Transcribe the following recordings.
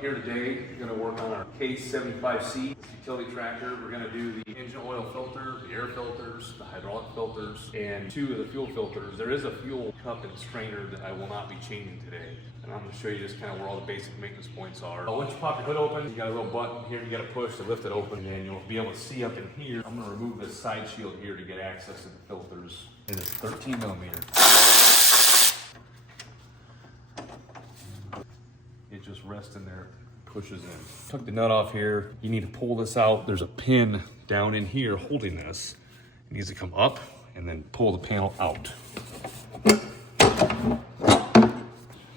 Here today, we're going to work on our K75C utility tractor. We're going to do the engine oil filter, the air filters, the hydraulic filters, and 2 of the fuel filters. There is a fuel cup and strainer that I will not be changing today. And I'm going to show you just kind of where all the basic maintenance points are. Once you pop your hood open, you got a little button here you got to push to lift it open, and then you'll be able to see up in here. I'm going to remove this side shield here to get access to the filters. It is 13 millimeter. It just rests in there, pushes in. Tuck the nut off here. You need to pull this out. There's a pin down in here holding this. It needs to come up and then pull the panel out.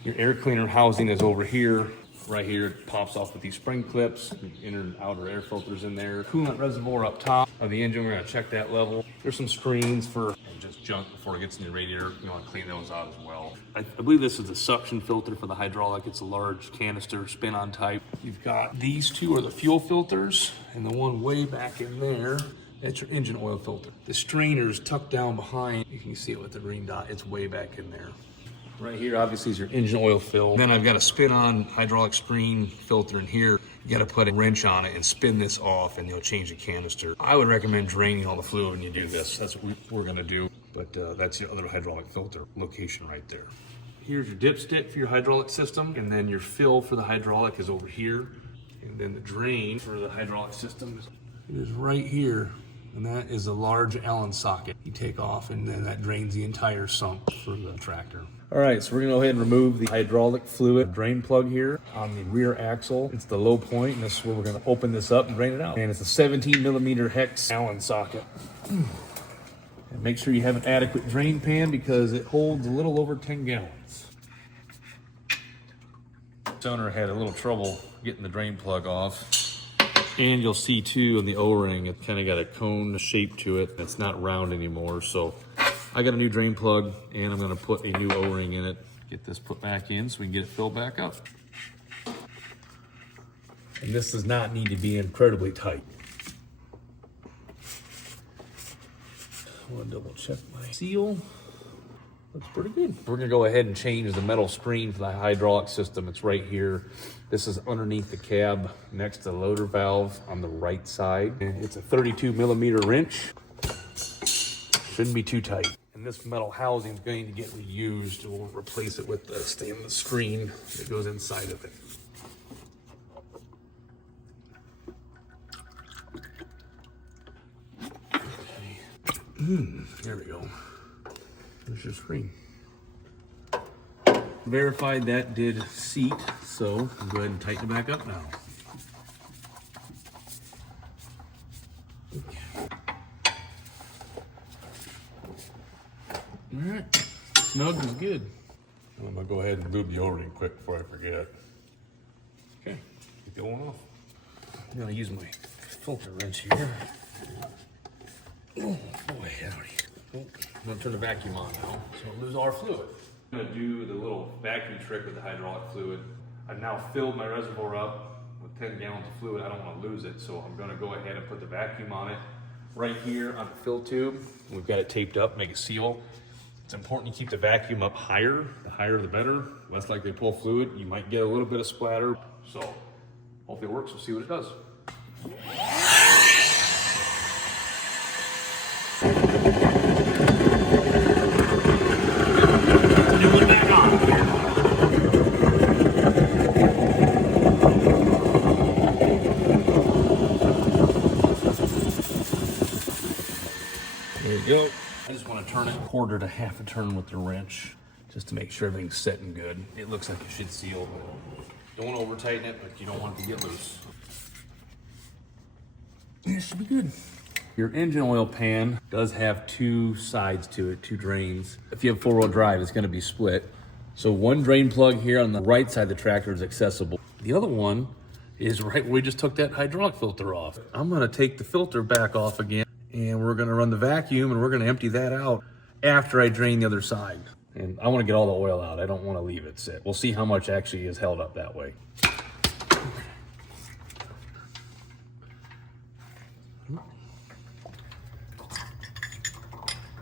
Your air cleaner housing is over here. Right here, it pops off with these spring clips, inner and outer air filters in there. Coolant reservoir up top of the engine, we're gonna check that level. There's some screens for just junk before it gets in your radiator. You wanna clean those out as well. I believe this is the suction filter for the hydraulic. It's a large canister, spin-on type. You've got these 2 are the fuel filters, and the one way back in there, that's your engine oil filter. The strainer's tucked down behind. You can see it with the green dot. It's way back in there. Right here, obviously, is your engine oil fill. Then I've got a spin-on hydraulic screen filter in here. You gotta put a wrench on it and spin this off, and you'll change the canister. I would recommend draining all the fluid when you do this. That's what we're gonna do, but that's your other hydraulic filter location right there. Here's your dipstick for your hydraulic system, and then your fill for the hydraulic is over here, and then the drain for the hydraulic system is right here. And that is a large Allen socket you take off, and then that drains the entire sump for the tractor. All right, so we're gonna go ahead and remove the hydraulic fluid drain plug here on the rear axle. It's the low point, and this is where we're gonna open this up and drain it out. And it's a 17 millimeter hex Allen socket. And make sure you have an adequate drain pan because it holds a little over 10 gallons. This owner had a little trouble getting the drain plug off. And you'll see too in the O-ring, it's kind of got a cone shape to it. It's not round anymore. So I got a new drain plug, and I'm gonna put a new O-ring in it. Get this put back in so we can get it filled back up. And this does not need to be incredibly tight. I wanna double check my seal. Looks pretty good. We're gonna go ahead and change the metal screen for the hydraulic system. It's right here. This is underneath the cab next to the loader valve on the right side. And it's a 32 millimeter wrench. Shouldn't be too tight. And this metal housing is going to get reused. We'll replace it with the stainless screen that goes inside of it. Okay. There we go. There's your screen. Verified that did seat, so I'll go ahead and tighten it back up now. All right, snug is good. I'm gonna go ahead and move the O-ring quick before I forget. Okay, get the one off. I'm gonna use my filter wrench here. Oh boy, howdy. Oh, I'm gonna turn the vacuum on now, so we'll lose all our fluid. I'm gonna do the little vacuum trick with the hydraulic fluid. I've now filled my reservoir up with 10 gallons of fluid. I don't wanna lose it, so I'm gonna go ahead and put the vacuum on it right here on the fill tube. We've got it taped up, make a seal. It's important you keep the vacuum up higher. The higher the better. Less likely to pull fluid. You might get a little bit of splatter. So hopefully it works. We'll see what it does. There you go. I just want to turn it 1/4 to 1/2 a turn with the wrench just to make sure everything's setting good. It looks like it should seal. Don't want to over tighten it, but you don't want it to get loose. It should be good. Your engine oil pan does have 2 sides to it, 2 drains. If you have 4-wheel drive, it's going to be split. So one drain plug here on the right side of the tractor is accessible. The other one is right where we just took that hydraulic filter off. I'm going to take the filter back off again, and we're gonna run the vacuum, and we're gonna empty that out after I drain the other side. And I wanna get all the oil out. I don't wanna leave it sit. We'll see how much actually is held up that way.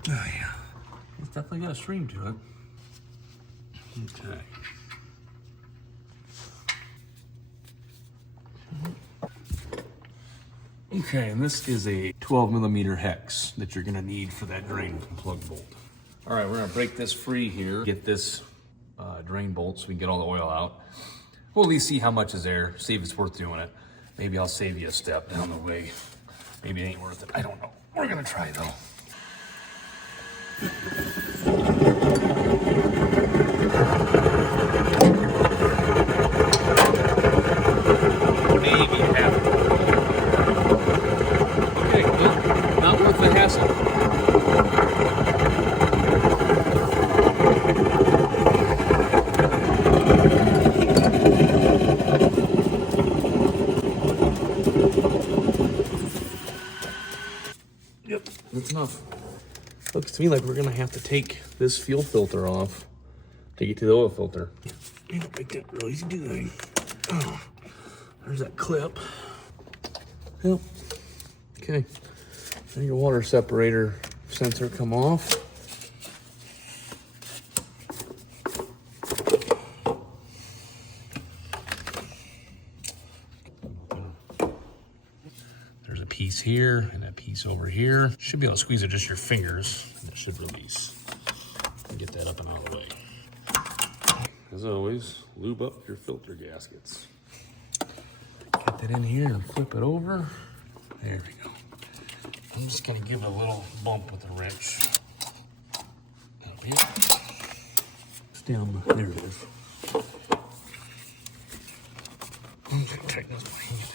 Oh yeah, it's definitely got a stream to it. Okay. Okay, and this is a 12mm hex that you're gonna need for that drain plug bolt. All right, we're gonna break this free here, get this drain bolt so we can get all the oil out. We'll at least see how much is there, see if it's worth doing it. Maybe I'll save you a step down the way. Maybe it ain't worth it, I don't know. We're gonna try though. Maybe half. Okay, well, not worth the hassle. Yep, that's enough. Looks to me like we're gonna have to take this fuel filter off to get to the oil filter. You don't make that real easy, do they? Oh, there's that clip. Yep. Okay. Then your water separator sensor come off. There's a piece here and a piece over here. Should be able to squeeze it just your fingers and it should release. And get that up and out of the way. As always, lube up your filter gaskets. Get that in here and flip it over. There we go. I'm just gonna give it a little bump with the wrench. That'll be it. It's down, there it is. I'm gonna tighten this my hand.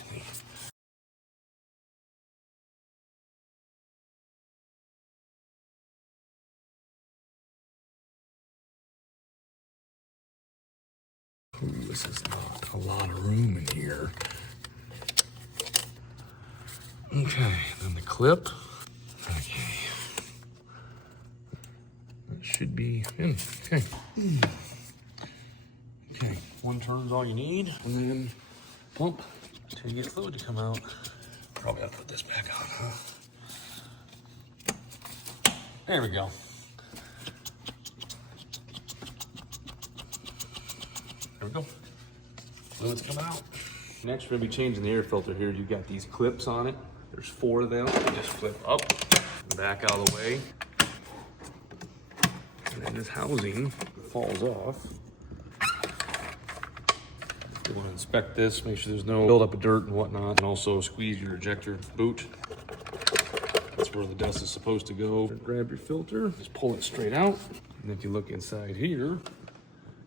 Ooh, this is not a lot of room in here. Okay, then the clip. Okay. That should be in. Okay. Okay, one turn's all you need, and then pump till you get fluid to come out. Probably have to put this back on, huh? There we go. There we go. Fluid's coming out. Next, we're gonna be changing the air filter here. You've got these clips on it. There's 4 of them. They just flip up, back out of the way. And then this housing falls off. You wanna inspect this, make sure there's no buildup of dirt and whatnot, and also squeeze your ejector boot. That's where the dust is supposed to go. Grab your filter, just pull it straight out. And if you look inside here,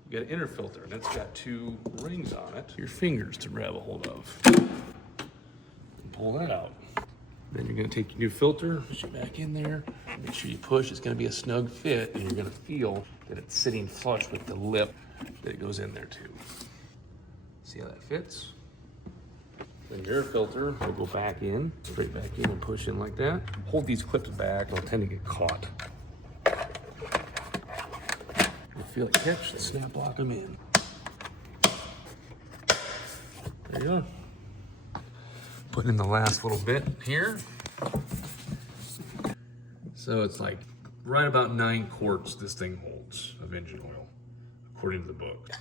you got an inner filter, and it's got 2 rings on it. Your fingers to grab a hold of. And pull that out. Then you're gonna take your new filter, push it back in there. Make sure you push, it's gonna be a snug fit, and you're gonna feel that it's sitting flush with the lip that it goes in there too. See how that fits? Then your air filter will go back in, straight back in and push in like that. Hold these clips back, they'll tend to get caught. Feel it catch, snap lock them in. There you are. Putting in the last little bit here. So it's like right about 9 quarts this thing holds of engine oil, according to the book.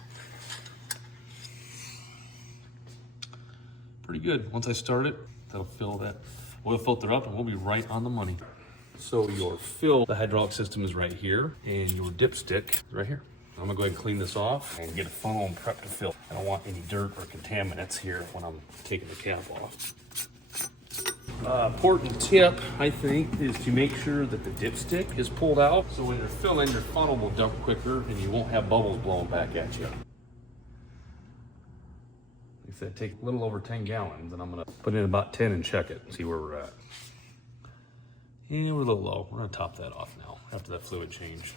Pretty good. Once I start it, that'll fill that oil filter up and we'll be right on the money. So your fill, the hydraulic system is right here, and your dipstick is right here. I'm gonna go ahead and clean this off and get a funnel and prep to fill. I don't want any dirt or contaminants here when I'm taking the cap off. Important tip, I think, is to make sure that the dipstick is pulled out. So when you're filling, your funnel will dump quicker and you won't have bubbles blowing back at you. Like I said, take a little over 10 gallons, and I'm gonna put in about 10 and check it and see where we're at. And we're a little low. We're gonna top that off now after that fluid change.